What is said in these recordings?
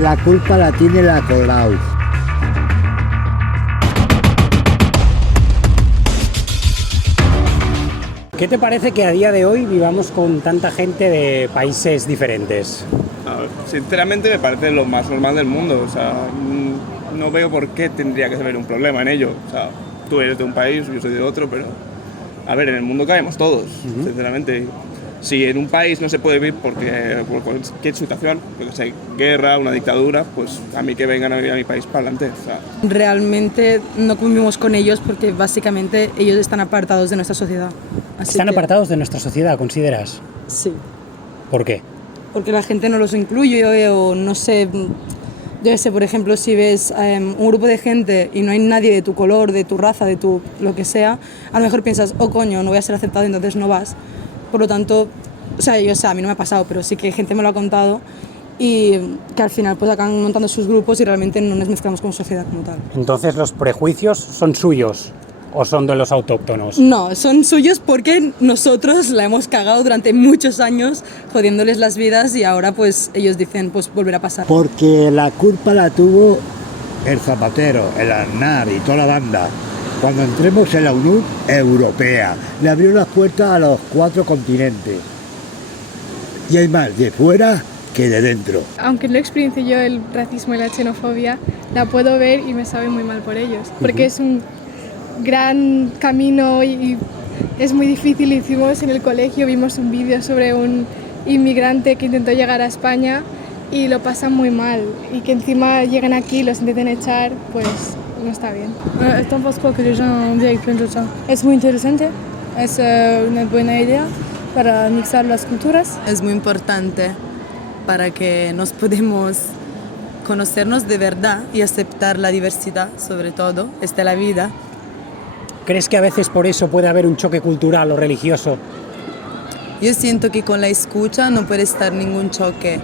La culpa la tiene la Colau. ¿Qué te parece que a día de hoy vivamos con tanta gente de países diferentes? A ver, sinceramente me parece lo más normal del mundo, o sea, no veo por qué tendría que haber un problema en ello. O sea, tú eres de un país, yo soy de otro, pero a ver, en el mundo caemos todos, sinceramente. Si en un país no se puede vivir porque por cualquier situación, yo que sé, guerra, una dictadura, pues a mí que vengan a vivir a mi país para adelante. O sea, realmente no convivimos con ellos porque básicamente ellos están apartados de nuestra sociedad. ¿Están apartados de nuestra sociedad, consideras? Sí, ¿Por qué? porque la gente no los incluye o no sé. Yo qué sé, por ejemplo, si ves un grupo de gente y no hay nadie de tu color, de tu raza, de tu lo que sea, a lo mejor piensas, oh coño, no voy a ser aceptado, entonces no vas. Por lo tanto, o sea, a mí no me ha pasado, pero sí que gente me lo ha contado y que al final pues acaban montando sus grupos y realmente no nos mezclamos con sociedad como tal. Entonces, ¿los prejuicios son suyos o son de los autóctonos? No, son suyos porque nosotros la hemos cagado durante muchos años jodiéndoles las vidas y ahora pues ellos dicen pues volver a pasar. Porque la culpa la tuvo el Zapatero, el Aznar y toda la banda. Cuando entremos en la Unión Europea, le abrió las puertas a los 4 continentes. Y hay más de fuera que de dentro. Aunque no experiencie yo el racismo y la xenofobia, la puedo ver y me sabe muy mal por ellos, porque es un gran camino y es muy difícil. Hicimos en el colegio, vimos un vídeo sobre un inmigrante que intentó llegar a España y lo pasan muy mal, y que encima lleguen aquí y los intenten echar, pues no está bien. ¿T'en penses quoi que les gens vivent avec plein de gens? Es muy interesante, es una buena idea para mixar las culturas. Es muy importante para que nos podamos conocernos de verdad y aceptar la diversidad, sobre todo, esta es la vida. ¿Crees que a veces por eso puede haber un choque cultural o religioso? Yo siento que con la escucha no puede estar ningún choque.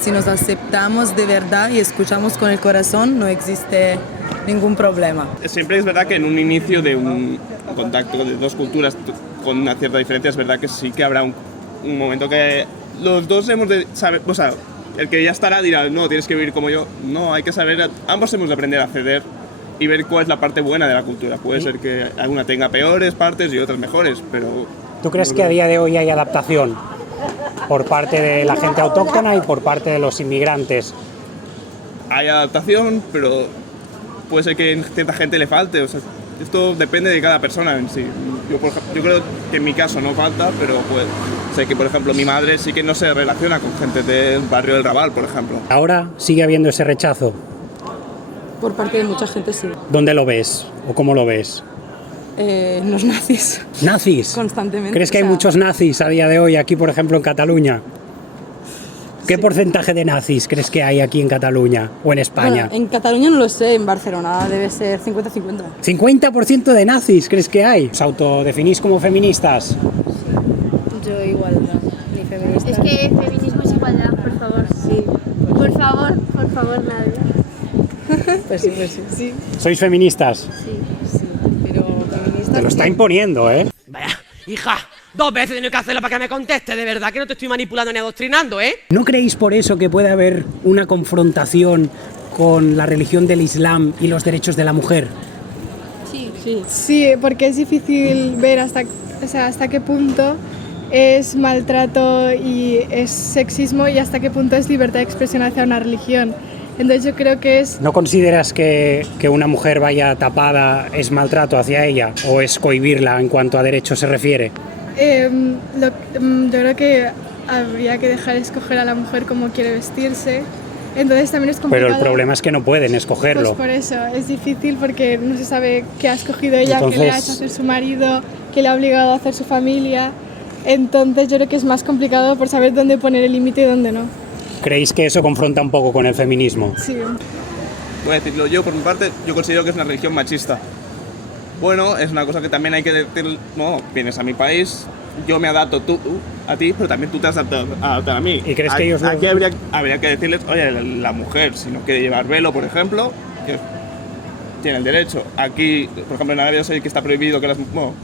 Si nos aceptamos de verdad y escuchamos con el corazón, no existe ningún problema. siempre es verdad que en un inicio de un contacto de dos culturas con una cierta diferencia, es verdad que sí que habrá un momento que los dos hemos de saber, o sea, el que ya estará dirá, no, tienes que vivir como yo. No, hay que saber, ambos hemos de aprender a ceder y ver cuál es la parte buena de la cultura. Puede ser que alguna tenga peores partes y otras mejores, pero... ¿Tú crees que a día de hoy hay adaptación por parte de la gente autóctona y por parte de los inmigrantes? Hay adaptación, pero puede ser que a cierta gente le falte. O sea, esto depende de cada persona en sí. Yo creo que en mi caso no falta, pero pues, sé que, por ejemplo, mi madre sí que no se relaciona con gente del barrio del Raval, por ejemplo. Ahora sigue habiendo ese rechazo. Por parte de mucha gente sí. ¿Dónde lo ves o cómo lo ves? Los nazis. ¿Nazis? Constantemente. ¿Crees que hay muchos nazis a día de hoy aquí, por ejemplo, en Cataluña? ¿Qué porcentaje de nazis crees que hay aquí en Cataluña o en España? Bueno, en Cataluña no lo sé, en Barcelona debe ser 50-50. ¿50% de nazis crees que hay? ¿Os autodefinís como feministas? Yo igual no, ni feminista. Es que feminismo es igualdad, por favor. Sí, Por favor, nadie. pues sí. Sí, ¿Sois feministas? pero feminista... Te lo está imponiendo, ¿eh? Vaya, hija, 2 veces he tenido que hacerlo para que me conteste, de verdad que no te estoy manipulando ni adoctrinando, ¿eh? ¿No creéis por eso que puede haber una confrontación con la religión del Islam y los derechos de la mujer? Sí, porque es difícil ver hasta qué punto es maltrato y es sexismo y hasta qué punto es libertad de expresión hacia una religión. Entonces yo creo que es... ¿No consideras que una mujer vaya tapada es maltrato hacia ella o es cohibirla en cuanto a derechos se refiere? Yo creo que habría que dejar escoger a la mujer cómo quiere vestirse. Entonces también es complicado. Pero el problema es que no pueden escogerlo. Pues por eso, es difícil porque no se sabe qué ha escogido ella, qué le ha hecho hacer su marido, qué le ha obligado a hacer su familia. Entonces yo creo que es más complicado por saber dónde poner el límite y dónde no. ¿Creéis que eso confronta un poco con el feminismo? Sí. Voy a decirlo yo, por mi parte, yo considero que es una religión machista. Bueno, es una cosa que también hay que decir, no, vienes a mi país, yo me adapto a ti, pero también tú te has adaptado a mí. ¿Y crees que ellos aquí habría que decirles, oye, la mujer, si no quiere llevar velo, por ejemplo, que tiene el derecho. Aquí, por ejemplo, en Arabia sé que está prohibido que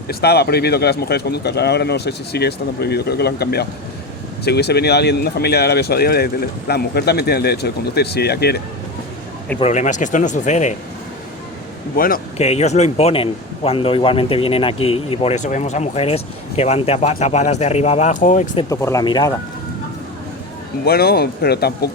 estaba prohibido que las mujeres conduzcan, ahora no sé si sigue estando prohibido, creo que lo han cambiado. Si hubiese venido alguien de una familia de Arabia Saudí, la mujer también tiene el derecho de conducir, si ella quiere. El problema es que esto no sucede, Bueno, que ellos lo imponen cuando igualmente vienen aquí y por eso vemos a mujeres que van tapadas de arriba abajo, excepto por la mirada. bueno, pero tampoco...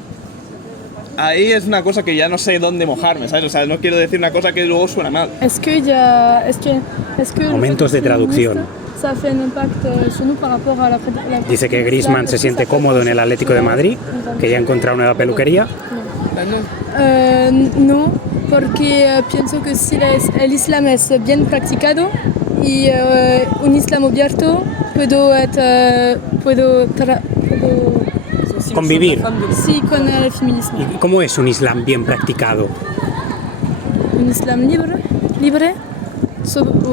Ahí es una cosa que ya no sé dónde mojarme, ¿sabes? O sea, no quiero decir una cosa que luego suena mal. Est-ce que le Momentos de fait traducción. féministe, ça fait un impact sur nous par rapport a la Dice que Griezmann se siente cómodo en el Atlético de Madrid, que ya ha encontrado nueva peluquería. No, porque pienso que si el Islam es bien practicado y un Islam abierto, puedo Convivir. sí con el feminismo. ¿Y cómo es un Islam bien practicado? Un Islam libre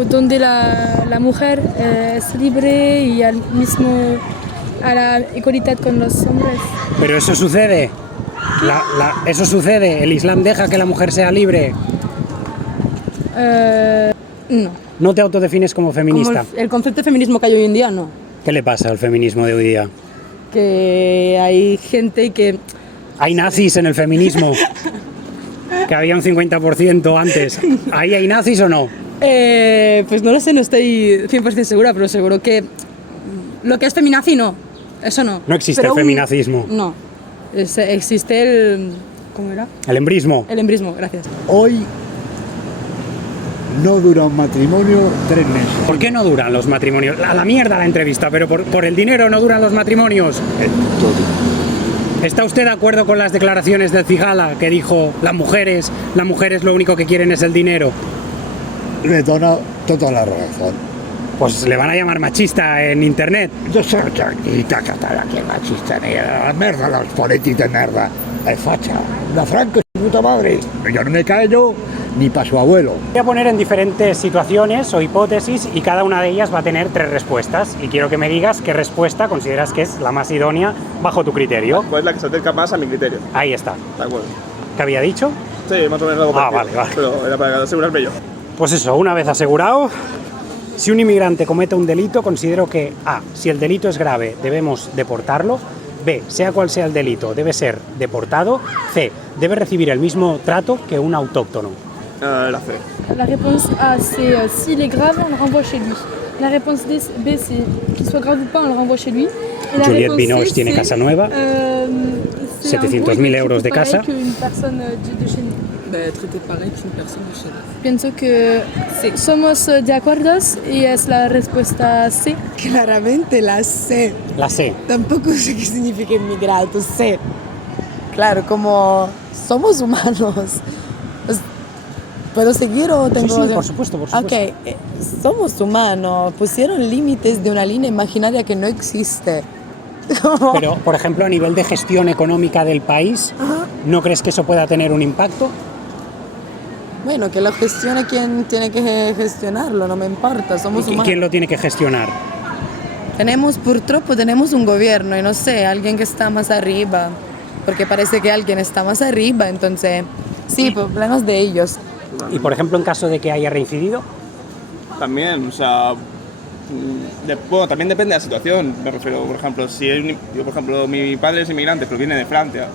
donde la mujer es libre y al mismo a la igualdad con los hombres. Pero eso sucede. Eso sucede. El Islam deja que la mujer sea libre. No. ¿No te autodefines como feminista? Como el concepto de feminismo que hay hoy en día, no. ¿Qué le pasa al feminismo de hoy día? Que hay gente que... Hay nazis en el feminismo. Que había un 50% antes. ¿Ahí hay nazis o no? pues no lo sé, no estoy 100% segura, pero seguro que lo que es feminazi no, eso no. No existe Pero el feminacismo. No, existe el... ¿Cómo era? El embrismo. El embrismo, gracias. Hoy no dura un matrimonio 3 meses. ¿Por qué no duran los matrimonios? A la mierda la entrevista, pero por el dinero no duran los matrimonios. Todo. ¿Está usted de acuerdo con las declaraciones del Cigala que dijo las mujeres lo único que quieren es el dinero? Le dona toda la razón. Pues le van a llamar machista en internet. Yo soy tranquilita catalana, que machista ni la merda, los políticos de merda. Es facha. La Franco es su puta madre. Yo no me callo ni para su abuelo. Voy a poner en diferentes situaciones o hipótesis y cada una de ellas va a tener 3 respuestas. Y quiero que me digas qué respuesta consideras que es la más idónea bajo tu criterio. ¿Cuál es la que se acerca más a mi criterio? Ahí está. De acuerdo. ¿Qué había dicho? Sí, más o menos algo parecido. vale. Pero era para asegurarme yo. Pues eso, una vez asegurado, si un inmigrante comete un delito, considero que A, si el delito es grave, debemos deportarlo. B, sea cual sea el delito, debe ser deportado. C, debe recibir el mismo trato que un autóctono. La C. La réponse A, c'est s'il est grave, on le renvoie chez lui. La réponse B, c'est qu'il soit grave ou pas, on le renvoie chez lui. Et la Juliette réponse Binoche C, tiene c'est, casa nueva, c'est en gros, 700.000 euros de pareil casa. qu'une personne de chez nous. Traité pareil que una persona de Chile. Pienso que somos de acuerdo y es la respuesta C. Claramente la C. La C. Tampoco sé qué significa inmigrante, C. Claro, como somos humanos. ¿Puedo seguir o tengo...? Sí, por supuesto, por supuesto. Ok, somos humanos. Pusieron límites de una línea imaginaria que no existe. Pero, por ejemplo, a nivel de gestión económica del país, ¿no crees que eso pueda tener un impacto? Bueno, que lo gestione quien tiene que gestionarlo, no me importa, somos humanos. ¿Quién lo tiene que gestionar? Tenemos tenemos un gobierno y no sé, alguien que está más arriba, porque parece que alguien está más arriba, entonces sí, problemas de ellos. Y, por ejemplo, en caso de que haya reincidido, También, o sea... bueno, también depende de la situación, me refiero, por ejemplo, si yo, por ejemplo, mi padre es inmigrante, pero viene de Francia,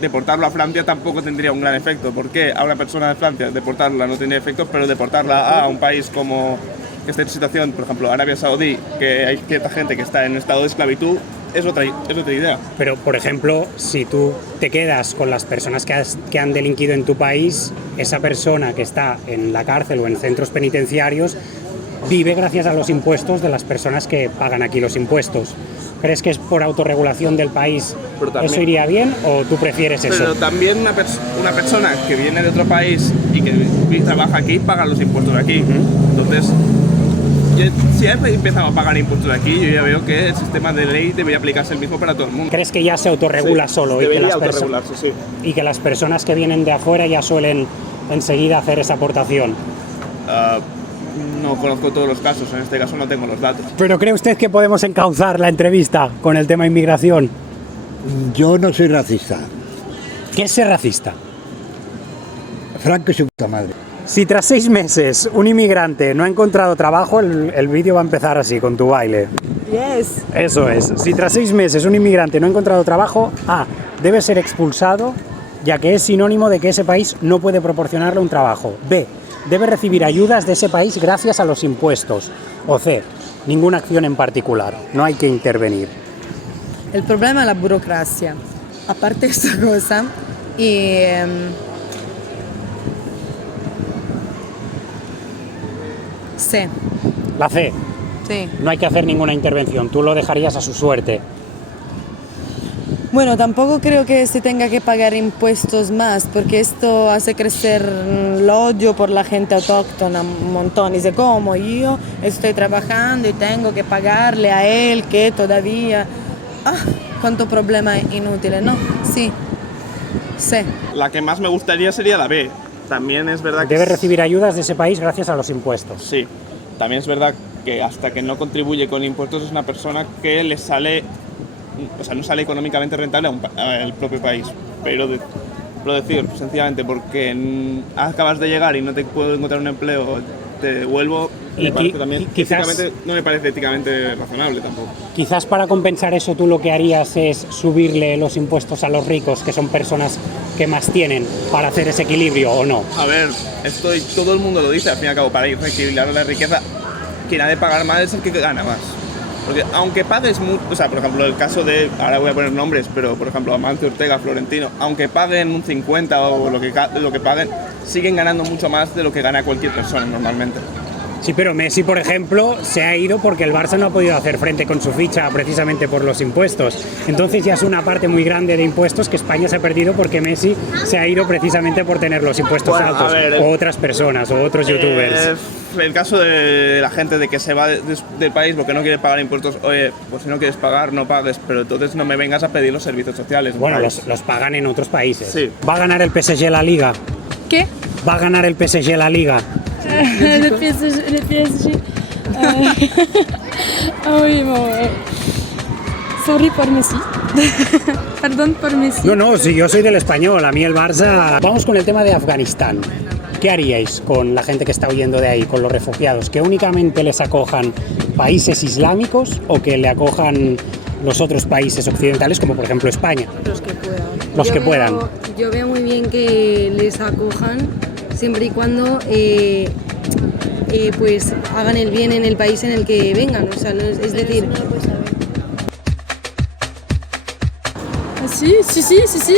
deportarlo a Francia tampoco tendría un gran efecto. ¿Por qué a una persona de Francia deportarla no tendría efecto, pero deportarla a un país como que esté en situación, por ejemplo, Arabia Saudí, que hay cierta gente que está en estado de esclavitud, es otra idea. pero, por ejemplo, si tú te quedas con las personas que han delinquido en tu país, esa persona que está en la cárcel o en centros penitenciarios vive gracias a los impuestos de las personas que pagan aquí los impuestos. ¿Crees que es por autorregulación del país? También, ¿eso iría bien o tú prefieres eso? Pero también una persona que viene de otro país y que trabaja aquí paga los impuestos de aquí. Entonces, si he empezado a pagar impuestos de aquí, yo ya veo que el sistema de ley debería aplicarse el mismo para todo el mundo. ¿Crees que ya se autorregula solo? Debería autorregularse, sí. Y que las personas que vienen de afuera ya suelen enseguida hacer esa aportación? No conozco todos los casos, en este caso no tengo los datos. ¿Pero cree usted que podemos encauzar la entrevista con el tema inmigración? Yo no soy racista. ¿Qué es ser racista? Franco es su puta madre. Si tras 6 meses un inmigrante no ha encontrado trabajo, el vídeo va a empezar así, con tu baile. Yes. Eso es. Si tras 6 meses un inmigrante no ha encontrado trabajo, A, debe ser expulsado, ya que es sinónimo de que ese país no puede proporcionarle un trabajo. B, debe recibir ayudas de ese país gracias a los impuestos. O C, ninguna acción en particular. No hay que intervenir. El problema es la burocracia. Aparte de esta cosa, y sí, La C, sí. no hay que hacer ninguna intervención. Tú lo dejarías a su suerte. Bueno, tampoco creo que se tenga que pagar impuestos más, porque esto hace crecer el odio por la gente autóctona un montón. Dice, ¿cómo? Yo estoy trabajando y tengo que pagarle a él que todavía... Ah, cuánto problema inútil, ¿no? Sí, sí. La que más me gustaría sería la B. También es verdad que... Debe recibir ayudas de ese país gracias a los impuestos. Sí, también es verdad que hasta que no contribuye con impuestos es una persona que le sale... O sea, no sale económicamente rentable al propio país. Pero decir, sencillamente, porque acabas de llegar y no te puedo encontrar un empleo, te devuelvo, me parece también, no me parece éticamente razonable tampoco. Quizás para compensar eso tú lo que harías es subirle los impuestos a los ricos, que son personas que más tienen, para hacer ese equilibrio, ¿o no? A ver, todo el mundo lo dice, al fin y al cabo, para equilibrar la riqueza, quien ha de pagar más es el que gana más. Porque aunque pagues mucho, o sea, por ejemplo, el caso de, ahora voy a poner nombres, pero por ejemplo, Amancio Ortega, Florentino, aunque paguen un 50 o lo que paguen, siguen ganando mucho más de lo que gana cualquier persona normalmente. Sí, pero Messi, por ejemplo, se ha ido porque el Barça no ha podido hacer frente con su ficha precisamente por los impuestos. Entonces ya es una parte muy grande de impuestos que España se ha perdido porque Messi se ha ido precisamente por tener los impuestos altos, o otras personas, o otros youtubers. El caso de la gente de que se va del país porque no quiere pagar impuestos, oye, pues si no quieres pagar, no pagues, pero entonces no me vengas a pedir los servicios sociales. Bueno, los pagan en otros países. Sí. ¿Va a ganar el PSG la Liga? ¿Qué? ¿Va a ganar el PSG la Liga? Le PSG. Ah oui, bon. Sorry por Messi. Perdón por Messi. No, si yo soy del Español, a mí el Barça... Vamos con el tema de Afganistán. ¿Qué haríais con la gente que está huyendo de ahí, con los refugiados? ¿Que únicamente les acojan países islámicos o que le acojan los otros países occidentales, como por ejemplo España? Los que puedan. Los que puedan. Yo veo muy bien que les acojan siempre y cuando pues hagan el bien en el país en el que vengan. O sea, no es decir... Sí.